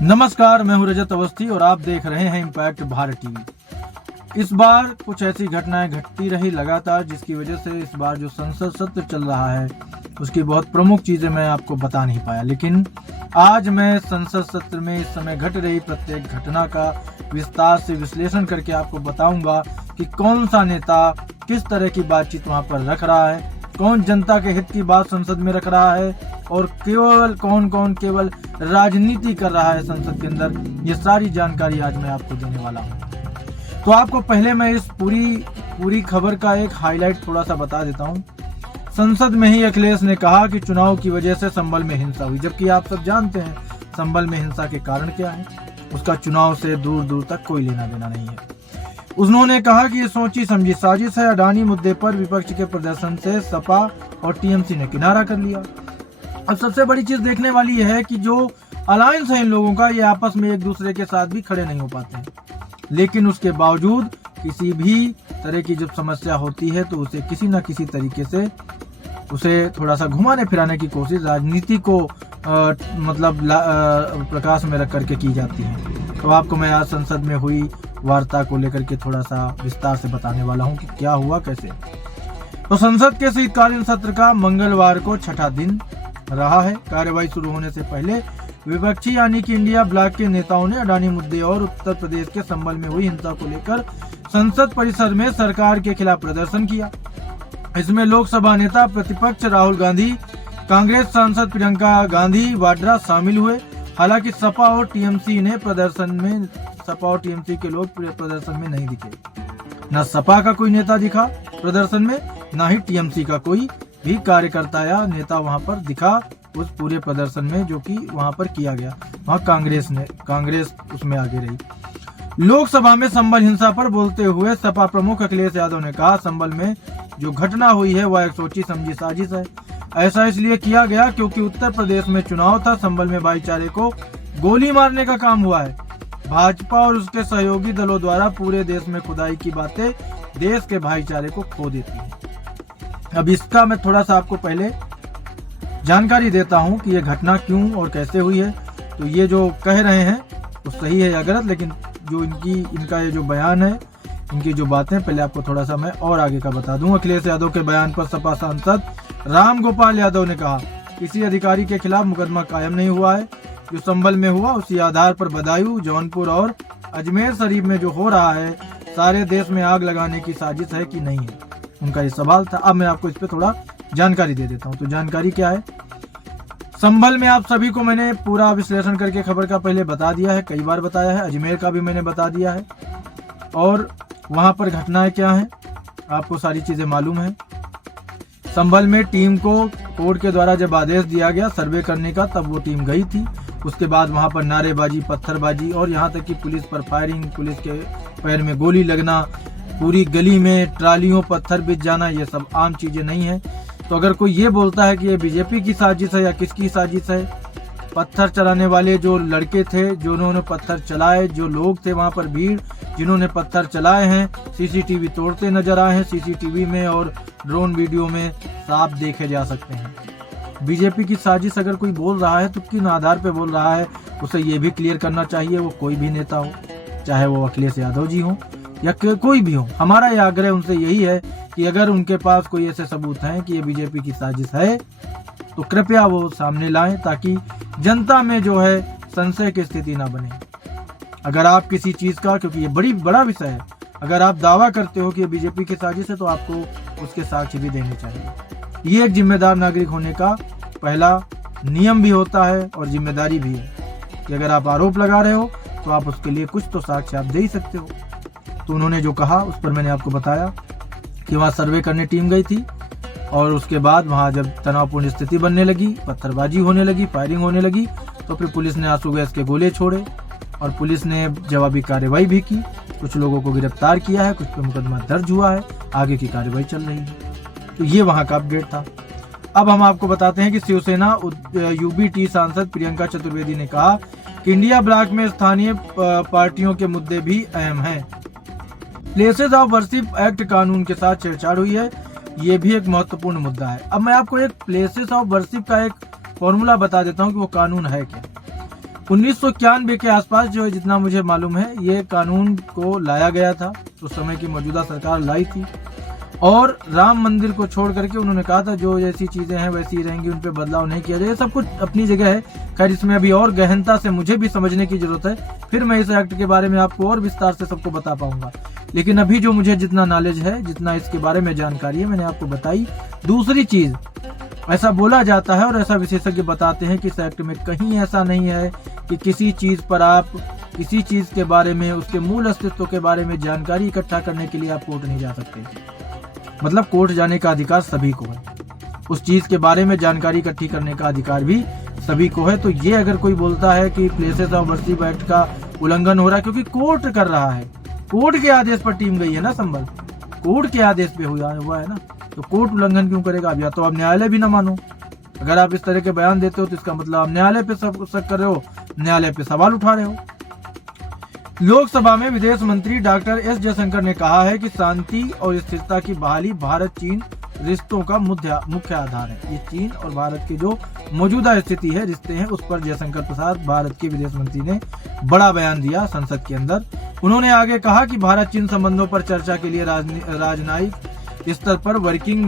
नमस्कार, मैं हूं रजत अवस्थी और आप देख रहे हैं इम्पैक्ट भारत टीवी। इस बार कुछ ऐसी घटनाएं घटती रही लगातार, जिसकी वजह से इस बार जो संसद सत्र चल रहा है उसकी बहुत प्रमुख चीजें मैं आपको बता नहीं पाया। लेकिन आज मैं संसद सत्र में इस समय घट रही प्रत्येक घटना का विस्तार से विश्लेषण करके आपको बताऊंगा कि कौन सा नेता किस तरह की बातचीत वहां पर रख रहा है, कौन जनता के हित की बात संसद में रख रहा है और कौन केवल राजनीति कर रहा है संसद के अंदर। ये सारी जानकारी आज मैं आपको देने वाला हूँ। तो आपको पहले मैं इस पूरी खबर का एक हाईलाइट थोड़ा सा बता देता हूँ। संसद में ही अखिलेश ने कहा कि चुनाव की वजह से संभल में हिंसा हुई, जबकि आप सब जानते हैं संभल में हिंसा के कारण क्या है। उसका चुनाव से दूर दूर तक कोई लेना देना नहीं है। उन्होंने कहा कि ये सोची समझी साजिश है। अडानी मुद्दे पर विपक्ष के प्रदर्शन से सपा और टीएमसी ने किनारा कर लिया। अब सबसे बड़ी चीज देखने वाली है कि जो अलायंस है इन लोगों का, ये आपस में एक दूसरे के साथ भी खड़े नहीं हो पाते हैं। लेकिन उसके बावजूद किसी भी तरह की जब समस्या होती है तो उसे किसी न किसी तरीके से उसे थोड़ा सा घुमाने फिराने की कोशिश राजनीति को प्रकाश में रख करके की जाती है। तो आपको मैं आज संसद में हुई वार्ता को लेकर के थोड़ा सा विस्तार से बताने वाला हूं कि क्या हुआ कैसे। तो संसद के शीतकालीन सत्र का मंगलवार को छठा दिन रहा है। कार्यवाही शुरू होने से पहले विपक्षी यानी कि इंडिया ब्लॉक के नेताओं ने अडानी मुद्दे और उत्तर प्रदेश के संभल में हुई हिंसा को लेकर संसद परिसर में सरकार के खिलाफ प्रदर्शन किया। इसमें लोकसभा नेता प्रतिपक्ष राहुल गांधी, कांग्रेस सांसद प्रियंका गांधी वाड्रा शामिल हुए। हालांकि सपा और टीएमसी के लोग प्रदर्शन में नहीं दिखे। न सपा का कोई नेता दिखा प्रदर्शन में, न ही टीएमसी का कोई भी कार्यकर्ता या नेता वहां पर दिखा उस पूरे प्रदर्शन में जो कि वहां पर किया गया। वहां कांग्रेस उसमें आगे रही। लोकसभा में संभल हिंसा पर बोलते हुए सपा प्रमुख अखिलेश यादव ने कहा, संभल में जो घटना हुई है वह एक सोची समझी साजिश है। ऐसा इसलिए किया गया क्योंकि उत्तर प्रदेश में चुनाव था। संभल में भाईचारे को गोली मारने का काम हुआ है। भाजपा और उसके सहयोगी दलों द्वारा पूरे देश में खुदाई की बातें देश के भाईचारे को खो देती है। अब इसका मैं थोड़ा सा आपको पहले जानकारी देता हूं कि यह घटना क्यों और कैसे हुई है। तो ये जो कह रहे हैं वो सही है या गलत, लेकिन जो इनका ये जो बयान है, इनकी जो बातें, पहले आपको थोड़ा सा मैं और आगे का बता दूं। अखिलेश यादव के बयान पर सपा सांसद राम गोपाल यादव ने कहा, किसी अधिकारी के खिलाफ मुकदमा कायम नहीं हुआ है। जो संभल में हुआ उसी आधार पर बदायूं, जौनपुर और अजमेर शरीफ में जो हो रहा है, सारे देश में आग लगाने की साजिश है कि नहीं है, उनका ये सवाल था। अब मैं आपको इस पे थोड़ा जानकारी दे देता हूँ। तो जानकारी क्या है, संभल में आप सभी को मैंने पूरा विश्लेषण करके खबर का पहले बता दिया है, कई बार बताया है। अजमेर का भी मैंने बता दिया है और वहां पर घटनाएं क्या हैं आपको सारी चीजें मालूम है। संभल में टीम को कोर्ट के द्वारा जब आदेश दिया गया सर्वे करने का, तब वो टीम गई थी। उसके बाद वहां पर नारेबाजी, पत्थरबाजी और यहाँ तक कि पुलिस पर फायरिंग, पुलिस के पैर में गोली लगना, पूरी गली में ट्रालियों पत्थर बिछ जाना, ये सब आम चीजें नहीं है। तो अगर कोई ये बोलता है कि ये बीजेपी की साजिश है या किसकी साजिश है, पत्थर चलाने वाले जो लड़के थे, जो उन्होंने पत्थर चलाए, जो लोग थे वहां पर भीड़ जिन्होंने पत्थर चलाए हैं, सीसीटीवी तोड़ते नजर आए हैं। सीसीटीवी में और ड्रोन वीडियो में साफ देखे जा सकते हैं। बीजेपी की साजिश अगर कोई बोल रहा है तो किन आधार पे बोल रहा है, उसे ये भी क्लियर करना चाहिए। वो कोई भी नेता हो, चाहे वो अखिलेश यादव जी हो या कोई भी हो, हमारा यह आग्रह उनसे यही है कि अगर उनके पास कोई ऐसे सबूत हैं कि ये बीजेपी की साजिश है तो कृपया वो सामने लाएं, ताकि जनता में जो है संशय की स्थिति ना बने। अगर आप किसी चीज का, क्योंकि ये बड़ा विषय है, अगर आप दावा करते हो कि ये बीजेपी की साजिश है तो आपको उसके साक्ष्य भी देने चाहिए। ये एक जिम्मेदार नागरिक होने का पहला नियम भी होता है और जिम्मेदारी भी है कि अगर आप आरोप लगा रहे हो तो आप उसके लिए कुछ तो साक्ष्य आप दे ही सकते हो। तो उन्होंने जो कहा उस पर मैंने आपको बताया कि वहाँ सर्वे करने टीम गई थी और उसके बाद वहाँ जब तनावपूर्ण स्थिति बनने लगी, पत्थरबाजी होने लगी, फायरिंग होने लगी, तो फिर पुलिस ने आंसू गैस के गोले छोड़े और पुलिस ने जवाबी कार्रवाई भी की। कुछ लोगों को गिरफ्तार किया है, कुछ पर मुकदमा दर्ज हुआ है, आगे की कार्रवाई चल रही है। तो ये वहाँ का अपडेट था। अब हम आपको बताते हैं कि शिवसेना यूबीटी सांसद प्रियंका चतुर्वेदी ने कहा कि इंडिया ब्लॉक में स्थानीय पार्टियों के मुद्दे भी अहम हैं। प्लेसेस ऑफ वर्शिप एक्ट कानून के साथ छेड़छाड़ हुई है, ये भी एक महत्वपूर्ण मुद्दा है। अब मैं आपको एक प्लेसेस ऑफ वर्शिप का एक फॉर्मूला बता देता हूँ कि वो कानून है क्या। 1991 के आसपास जो है, जितना मुझे मालूम है, ये कानून को लाया गया था। उस समय की मौजूदा सरकार लाई थी और राम मंदिर को छोड़ करके उन्होंने कहा था जो जैसी चीजें हैं वैसी ही रहेंगी, उन पे बदलाव नहीं किया जाए। सब कुछ अपनी जगह है। खैर, इसमें अभी और गहनता से मुझे भी समझने की जरूरत है, फिर मैं इस एक्ट के बारे में आपको और विस्तार से सबको बता पाऊंगा। लेकिन अभी जो मुझे जितना नॉलेज है, जितना इसके बारे में जानकारी है, मैंने आपको बताई। दूसरी चीज, ऐसा बोला जाता है और ऐसा विशेषज्ञ बताते हैं कि इस एक्ट में कहीं ऐसा नहीं है कि किसी चीज पर आप किसी चीज के बारे में, उसके मूल अस्तित्व के बारे में जानकारी इकट्ठा करने के लिए आप कोर्ट नहीं जा सकते। मतलब कोर्ट जाने का अधिकार सभी को है, उस चीज के बारे में जानकारी इकट्ठी करने का अधिकार भी सभी को है। तो ये अगर कोई बोलता है कि प्लेसेस ऑफ वर्शिप एक्ट का उल्लंघन हो रहा है, क्योंकि कोर्ट कर रहा है, कोर्ट के आदेश पर टीम गई है ना संभल, कोर्ट के आदेश पे हुआ है ना, तो कोर्ट उल्लंघन क्यों करेगा? अब या तो आप न्यायालय भी ना मानो। अगर आप इस तरह के बयान देते हो तो इसका मतलब आप न्यायालय पे शक कर रहे हो, न्यायालय पे सवाल उठा रहे हो। लोकसभा में विदेश मंत्री डॉक्टर एस जयशंकर ने कहा है कि शांति और स्थिरता की बहाली भारत चीन रिश्तों का मुख्य आधार है। ये चीन और भारत की जो मौजूदा स्थिति है, रिश्ते हैं, उस पर जयशंकर प्रसाद, भारत के विदेश मंत्री ने बड़ा बयान दिया संसद के अंदर। उन्होंने आगे कहा कि भारत चीन संबंधों पर चर्चा के लिए राजनयिक स्तर पर working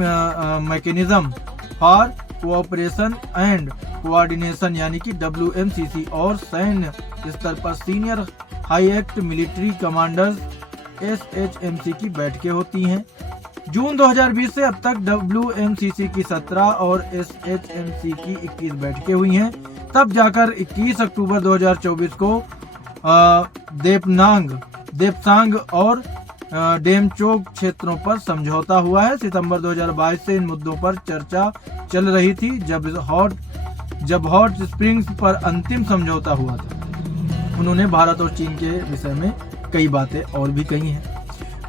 mechanism for cooperation and coordination यानी कि WMCC और सैन्य स्तर पर senior high act military commanders SHMC की बैठकें होती हैं। जून 2020 से अब तक WMCC की 17 और SHMC की 21 बैठकें हुई हैं। तब जाकर 21 अक्टूबर 2024 को देपसांग और डेमचोक क्षेत्रों पर समझौता हुआ है। सितंबर 2022 से इन मुद्दों पर चर्चा चल रही थी, जब हॉट स्प्रिंग्स पर अंतिम समझौता हुआ था। उन्होंने भारत और चीन के विषय में कई बातें और भी कही हैं।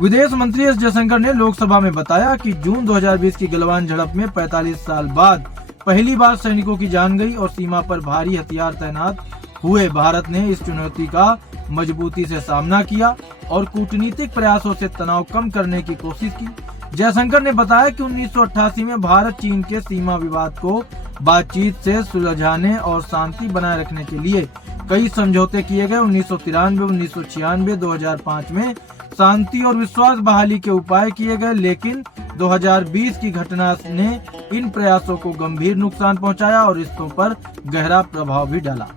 विदेश मंत्री एस जयशंकर ने लोकसभा में बताया कि जून 2020 की गलवान झड़प में 45 साल बाद पहली बार सैनिकों की जान गई और सीमा पर भारी हथियार तैनात हुए। भारत ने इस चुनौती का मजबूती से सामना किया और कूटनीतिक प्रयासों से तनाव कम करने की कोशिश की। जयशंकर ने बताया कि 1988 में भारत चीन के सीमा विवाद को बातचीत से सुलझाने और शांति बनाए रखने के लिए कई समझौते किए गए। 1993, 1996, 2005 में शांति और विश्वास बहाली के उपाय किए गए, लेकिन 2020 की घटना ने इन प्रयासों को गंभीर नुकसान पहुंचाया और रिश्तों पर गहरा प्रभाव भी डाला।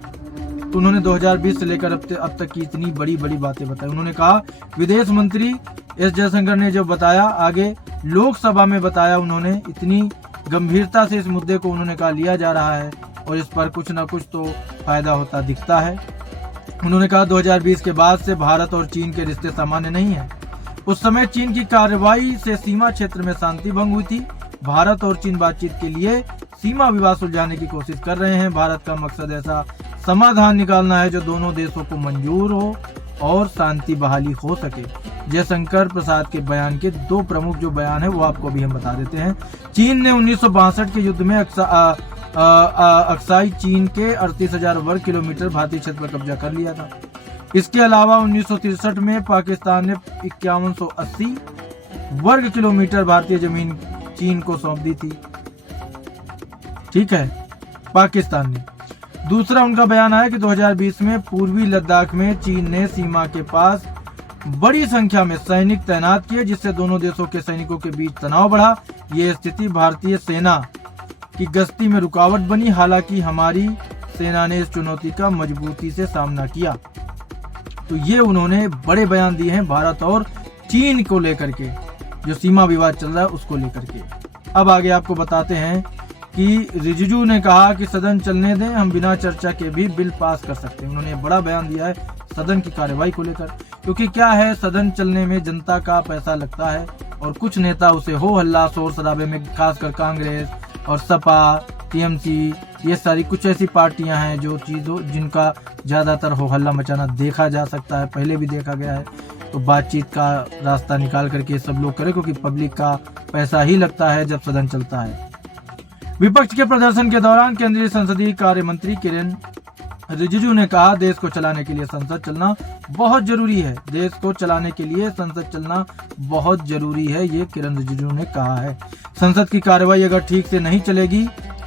तो उन्होंने 2020 से लेकर अब तक की इतनी बड़ी बड़ी बातें बताई। उन्होंने कहा, विदेश मंत्री एस जयशंकर ने जो बताया, आगे लोकसभा में बताया, उन्होंने इतनी गंभीरता से इस मुद्दे को उन्होंने कहा लिया जा रहा है और इस पर कुछ ना कुछ तो फायदा होता दिखता है। उन्होंने कहा 2020 के बाद से भारत और चीन के रिश्ते सामान्य नहीं है। उस समय चीन की कार्रवाई से सीमा क्षेत्र में शांति भंग हुई थी। भारत और चीन बातचीत के लिए सीमा विवाद सुलझाने की कोशिश कर रहे हैं। भारत का मकसद ऐसा समाधान निकालना है जो दोनों देशों को मंजूर हो और शांति बहाली हो सके। जयशंकर प्रसाद के बयान के दो प्रमुख जो बयान है वो आपको भी हम बता देते हैं। चीन ने 1962 के युद्ध में अक्साई चीन के 38,000 वर्ग किलोमीटर भारतीय क्षेत्र पर कब्जा कर लिया था। इसके अलावा 1963 में पाकिस्तान ने 5180 वर्ग किलोमीटर भारतीय जमीन चीन को सौंप दी थी। ठीक है, पाकिस्तान ने। दूसरा उनका बयान आया कि 2020 में पूर्वी लद्दाख में चीन ने सीमा के पास बड़ी संख्या में सैनिक तैनात किए, जिससे दोनों देशों के सैनिकों के बीच तनाव बढ़ा। ये स्थिति भारतीय सेना की गश्ती में रुकावट बनी। हालांकि हमारी सेना ने इस चुनौती का मजबूती से सामना किया। तो ये उन्होंने बड़े बयान दिए हैं भारत और चीन को लेकर के, जो सीमा विवाद चल रहा है उसको लेकर के। अब आगे आपको बताते हैं कि रिजिजू ने कहा कि सदन चलने दें, हम बिना चर्चा के भी बिल पास कर सकते हैं। उन्होंने बड़ा बयान दिया है सदन की कार्यवाही को लेकर, क्योंकि क्या है, सदन चलने में जनता का पैसा लगता है और कुछ नेता उसे हो हल्ला शोर शराबे में, खासकर कांग्रेस और सपा, टीएमसी, ये सारी कुछ ऐसी पार्टियां हैं जो चीजों जिनका ज्यादातर हो हल्ला मचाना देखा जा सकता है, पहले भी देखा गया है। तो बातचीत का रास्ता निकाल करके सब लोग करें, क्योंकि पब्लिक का पैसा ही लगता है जब सदन चलता है। विपक्ष के प्रदर्शन के दौरान केंद्रीय संसदीय कार्य मंत्री किरेन रिजिजू ने कहा, देश को चलाने के लिए संसद चलना बहुत जरूरी है। देश को चलाने के लिए संसद चलना बहुत जरूरी है, ये किरेन रिजिजू ने कहा है। संसद की कार्रवाई अगर ठीक से नहीं चलेगी,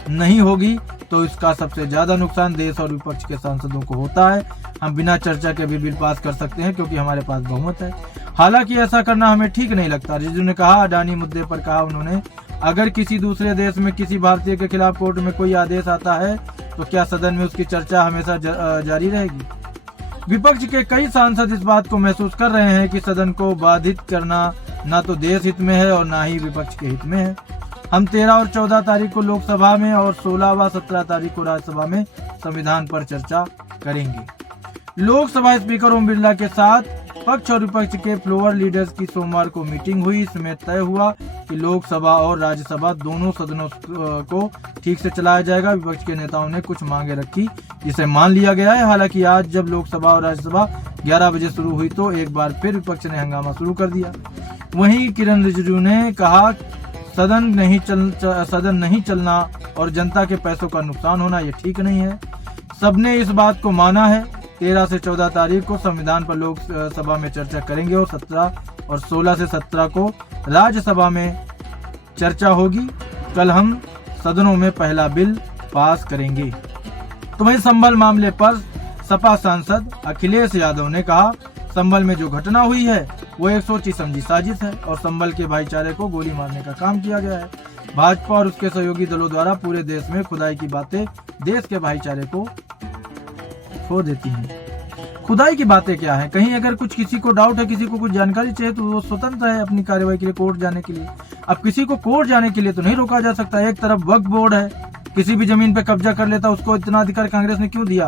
नहीं होगी, तो इसका सबसे ज्यादा नुकसान देश और विपक्ष के सांसदों को होता है। हम बिना चर्चा के भी बिल पास कर सकते हैं क्योंकि हमारे पास बहुमत है। हालांकि ऐसा करना हमें ठीक नहीं लगता। रिजिजू ने कहा। अडानी मुद्दे पर कहा उन्होंने, अगर किसी दूसरे देश में किसी भारतीय के खिलाफ कोर्ट में कोई आदेश आता है तो क्या सदन में उसकी चर्चा हमेशा जारी रहेगी? विपक्ष के कई सांसद इस बात को महसूस कर रहे हैं कि सदन को बाधित करना न तो देश हित में है और न ही विपक्ष के हित में है। हम 13 और 14 तारीख को लोकसभा में और 16 व 17 तारीख को राज्यसभा में संविधान पर चर्चा करेंगे। लोकसभा स्पीकर ओम बिरला के साथ पक्ष और विपक्ष के फ्लोर लीडर्स की सोमवार को मीटिंग हुई। इसमें तय हुआ कि लोकसभा और राज्यसभा दोनों सदनों को ठीक से चलाया जाएगा। विपक्ष के नेताओं ने कुछ मांगे रखी जिसे मान लिया गया है। हालांकि आज जब लोकसभा और राज्यसभा 11 बजे शुरू हुई तो एक बार फिर विपक्ष ने हंगामा शुरू कर दिया। वहीं किरण रिजिजू ने कहा, सदन नहीं चलना और जनता के पैसों का नुकसान होना ये ठीक नहीं है। सबने इस बात को माना है। 13 से 14 तारीख को संविधान पर लोकसभा में चर्चा करेंगे और 17 और 16 से 17 को राज्यसभा में चर्चा होगी। कल हम सदनों में पहला बिल पास करेंगे। तो वहीं संभल मामले पर सपा सांसद अखिलेश यादव ने कहा, संभल में जो घटना हुई है वो एक सोची समझी साजिश है और संभल के भाईचारे को गोली मारने का काम किया गया है। भाजपा और उसके सहयोगी दलों द्वारा पूरे देश में खुदाई की बातें देश के भाईचारे को खो देती हैं। खुदाई की बातें क्या है? कहीं अगर कुछ किसी को डाउट है, किसी को कुछ जानकारी चाहिए तो वो स्वतंत्र है अपनी कार्रवाई के लिए कोर्ट जाने के लिए। अब किसी को कोर्ट जाने के लिए तो नहीं रोका जा सकता। एक तरफ वक्फ बोर्ड है, किसी भी जमीन पे कब्जा कर लेता, उसको इतना अधिकार कांग्रेस ने क्यों दिया?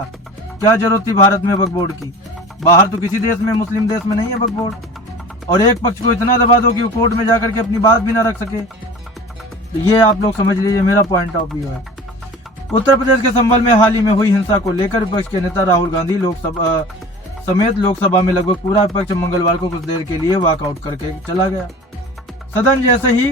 क्या जरूरत थी भारत में वक्फ बोर्ड की? बाहर तो किसी देश में, मुस्लिम देश में नहीं है वक्फ बोर्ड। और एक पक्ष को इतना दबा दो कि वो कोर्ट में जाकर के अपनी बात भी ना रख सके। तो ये आप लोग समझ लीजिए, मेरा पॉइंट ऑफ व्यू है। उत्तर प्रदेश के संभल में हाल ही में हुई हिंसा को लेकर विपक्ष के नेता राहुल गांधी लोकसभा समेत लोकसभा में लगभग पूरा विपक्ष मंगलवार को कुछ देर के लिए वॉकआउट करके चला गया। सदन जैसे ही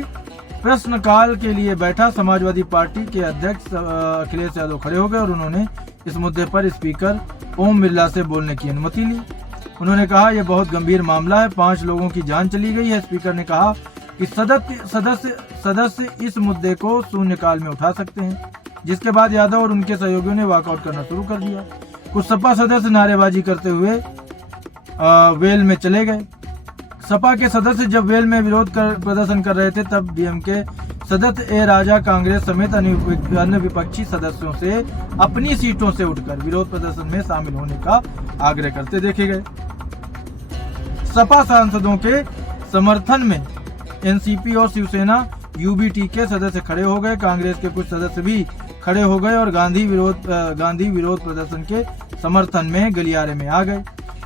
प्रश्नकाल के लिए बैठा, समाजवादी पार्टी के अध्यक्ष अखिलेश यादव खड़े हो गए और उन्होंने इस मुद्दे पर स्पीकर ओम बिरला से बोलने की अनुमति ली। उन्होंने कहा, यह बहुत गंभीर मामला है, 5 लोगों की जान चली गई है। स्पीकर ने कहा कि सदस्य इस मुद्दे को शून्यकाल में उठा सकते हैं, जिसके बाद यादव और उनके सहयोगियों ने वॉकआउट करना शुरू कर दिया। कुछ सपा सदस्य नारेबाजी करते हुए वेल में चले गए। सपा के सदस्य जब वेल में विरोध प्रदर्शन कर रहे थे तब डीएमके सदस्य ए राजा कांग्रेस समेत अन्य विपक्षी सदस्यों से अपनी सीटों से उठकर विरोध प्रदर्शन में शामिल होने का आग्रह करते देखे गए। सपा सांसदों के समर्थन में एनसीपी और शिवसेना यूबीटी के सदस्य खड़े हो गए। कांग्रेस के कुछ सदस्य भी खड़े हो गए और गांधी विरोध प्रदर्शन के समर्थन में गलियारे में आ गए।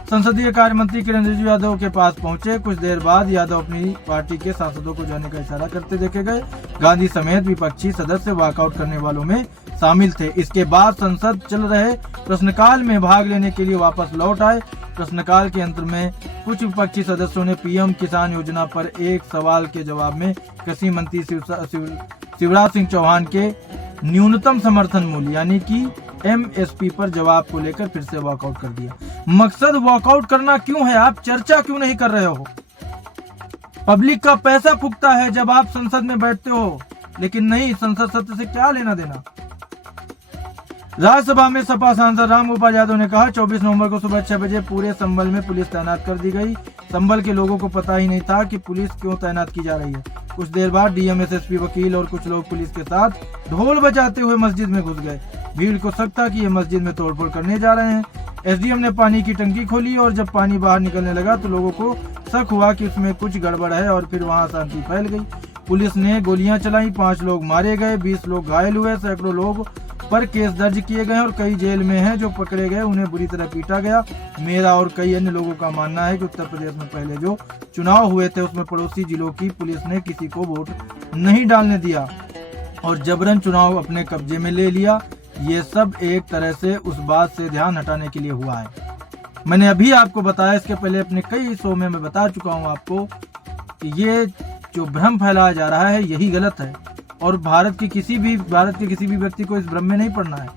संसदीय कार्य मंत्री किरण रिजिजू यादव के पास पहुंचे। कुछ देर बाद यादव अपनी पार्टी के सांसदों को जाने का इशारा करते देखे गए। गांधी समेत विपक्षी सदस्य वॉकआउट करने वालों में शामिल थे। इसके बाद संसद चल रहे प्रश्नकाल में भाग लेने के लिए वापस लौट आए। प्रश्नकाल के अंत में कुछ विपक्षी सदस्यों ने पीएम किसान योजना पर एक सवाल के जवाब में कृषि मंत्री शिवराज सिंह चौहान के न्यूनतम समर्थन मूल्य यानी कि एमएसपी पर जवाब को लेकर फिर से वॉकआउट कर दिया। मकसद वॉकआउट करना क्यों है? आप चर्चा क्यों नहीं कर रहे हो? पब्लिक का पैसा फूकता है जब आप संसद में बैठते हो, लेकिन नहीं, संसद सत्र से क्या लेना देना। राज्यसभा में सपा सांसद रामगोपाल यादव ने कहा, 24 नवंबर को सुबह 6 बजे पूरे संभल में पुलिस तैनात कर दी गई। संभल के लोगों को पता ही नहीं था कि पुलिस क्यों तैनात की जा रही है। कुछ देर बाद डीएम, एसएसपी, वकील और कुछ लोग पुलिस के साथ ढोल बजाते हुए मस्जिद में घुस गए। भीड़ को शक था कि ये मस्जिद में तोड़फोड़ करने जा रहे हैं। एसडीएम ने पानी की टंकी खोली और जब पानी बाहर निकलने लगा तो लोगों को शक हुआ कि उसमें कुछ गड़बड़ है और फिर वहां शांति फैल गई। पुलिस ने गोलियां चलाई, 5 लोग मारे गए, 20 लोग घायल हुए, सैकड़ों लोग पर केस दर्ज किए गए और कई जेल में हैं जो पकड़े गए उन्हें बुरी तरह पीटा गया। मेरा और कई अन्य लोगों का मानना है कि उत्तर प्रदेश में पहले जो चुनाव हुए थे उसमें पड़ोसी जिलों की पुलिस ने किसी को वोट नहीं डालने दिया और जबरन चुनाव अपने कब्जे में ले लिया। ये सब एक तरह से उस बात से ध्यान हटाने के लिए हुआ है। मैंने अभी आपको बताया, इसके पहले अपने कई शो में मैं बता चुका हूँ आपको कि ये जो भ्रम फैलाया जा रहा है यही गलत है और भारत के किसी भी व्यक्ति को इस भ्रम में नहीं पड़ना है।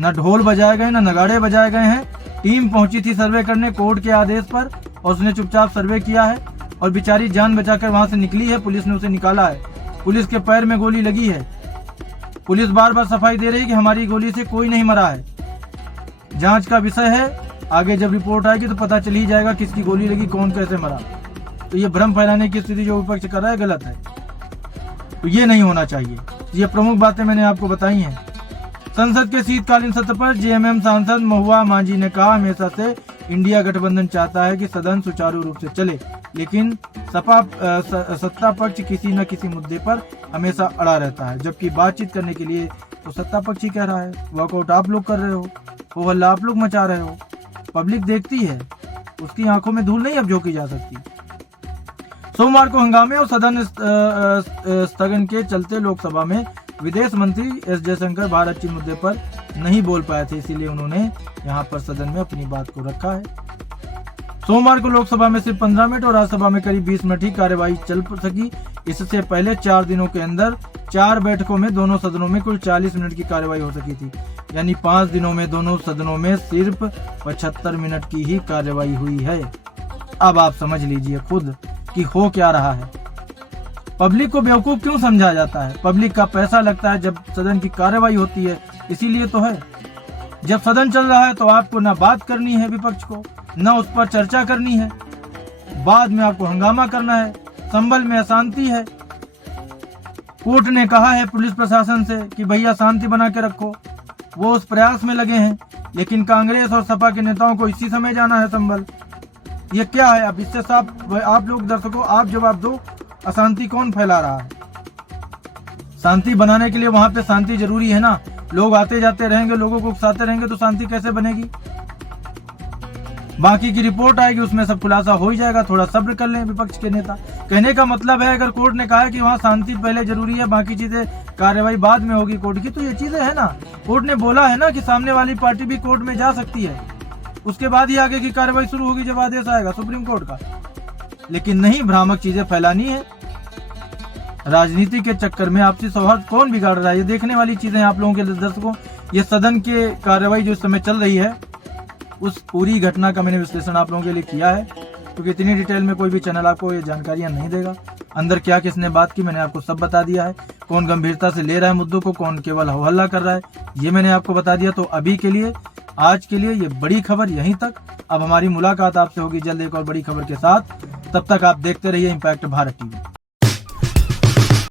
न ढोल बजाए गए, न नगाड़े बजाए गए हैं। टीम पहुंची थी सर्वे करने कोर्ट के आदेश पर और उसने चुपचाप सर्वे किया है और बेचारी जान बचाकर वहां से निकली है। पुलिस ने उसे निकाला है, पुलिस के पैर में गोली लगी है, पुलिस बार बार सफाई दे रही है कि हमारी गोली से कोई नहीं मरा है। जांच का विषय है, आगे जब रिपोर्ट आएगी तो पता चल ही जाएगा किसकी गोली लगी, कौन कैसे मरा। तो ये भ्रम फैलाने की स्थिति जो विपक्ष कर रहा है गलत है, तो ये नहीं होना चाहिए। ये प्रमुख बातें मैंने आपको बताई हैं। संसद के शीतकालीन सत्र पर जेएमएम सांसद महुआ मांझी ने कहा, हमेशा से इंडिया गठबंधन चाहता है कि सदन सुचारू रूप से चले, लेकिन सत्ता पक्ष किसी न किसी मुद्दे पर हमेशा अड़ा रहता है, जबकि बातचीत करने के लिए तो सत्ता पक्ष ही कह रहा है। वॉकआउट आप लोग कर रहे हो हल्ला आप लोग मचा रहे हो। पब्लिक देखती है, उसकी आंखों में धूल नहीं अब झोंकी जा सकती। सोमवार को हंगामे और सदन स्थगन के चलते लोकसभा में विदेश मंत्री एस जयशंकर भारत चीन मुद्दे पर नहीं बोल पाए थे, इसीलिए उन्होंने यहां पर सदन में अपनी बात को रखा है। सोमवार को लोकसभा में सिर्फ 15 मिनट और राज्यसभा में करीब 20 मिनट ही कार्यवाही चल सकी। इससे पहले 4 दिनों के अंदर 4 बैठकों में दोनों सदनों में कुल 40 मिनट की कार्यवाही हो सकी थी, यानी 5 दिनों में दोनों सदनों में सिर्फ 75 मिनट की ही कार्यवाही हुई है। अब आप समझ लीजिए खुद कि हो क्या रहा है। पब्लिक को बेवकूफ क्यों समझा जाता है? पब्लिक का पैसा लगता है जब सदन की कार्यवाही होती है, इसीलिए तो है। जब सदन चल रहा है तो आपको ना बात करनी है विपक्ष को, ना उस पर चर्चा करनी है, बाद में आपको हंगामा करना है, संभल में अशांति है। कोर्ट ने कहा है पुलिस प्रशासन से कि भैया शांति बना के रखो, वो उस प्रयास में लगे हैं, लेकिन कांग्रेस और सपा के नेताओं को इसी समय जाना है संभल। ये क्या है? अब इससे साफ आप लोग दर्शकों आप जवाब दो, अशांति कौन फैला रहा है? शांति बनाने के लिए वहां पे शांति जरूरी है ना। लोग आते जाते रहेंगे, लोगों को उकसाते रहेंगे तो शांति कैसे बनेगी? बाकी की रिपोर्ट आएगी, उसमें सब खुलासा हो ही जाएगा। थोड़ा सब्र कर लें विपक्ष के नेता। कहने का मतलब है अगर कोर्ट ने कहा है कि वहाँ शांति पहले जरूरी है, बाकी चीजें कार्रवाई बाद में होगी कोर्ट की, तो ये चीजें है ना। कोर्ट ने बोला है ना कि सामने वाली पार्टी भी कोर्ट में जा सकती है, उसके बाद ही आगे की कार्रवाई शुरू होगी जब आदेश आएगा सुप्रीम कोर्ट का। लेकिन नहीं, भ्रामक चीजें फैलानी है। राजनीति के चक्कर में आपसी सौहार्द कौन बिगाड़ रहा है? ये देखने वाली चीजें आप लोगों के दर्शकों। ये सदन के कार्रवाई जो इस समय चल रही है, उस पूरी घटना का मैंने विश्लेषण आप लोगों के लिए किया है, क्योंकि इतनी डिटेल में कोई भी चैनल आपको ये जानकारियां नहीं देगा। अंदर क्या किसने बात की मैंने आपको सब बता दिया है। कौन गंभीरता से ले रहा है मुद्दों को, कौन केवल हल्ला कर रहा है, ये मैंने आपको बता दिया। तो अभी के लिए, आज के लिए ये बड़ी खबर यहीं तक। अब हमारी मुलाकात आपसे होगी जल्द एक और बड़ी खबर के साथ। तब तक आप देखते रहिए इम्पैक्ट भारत टीवी।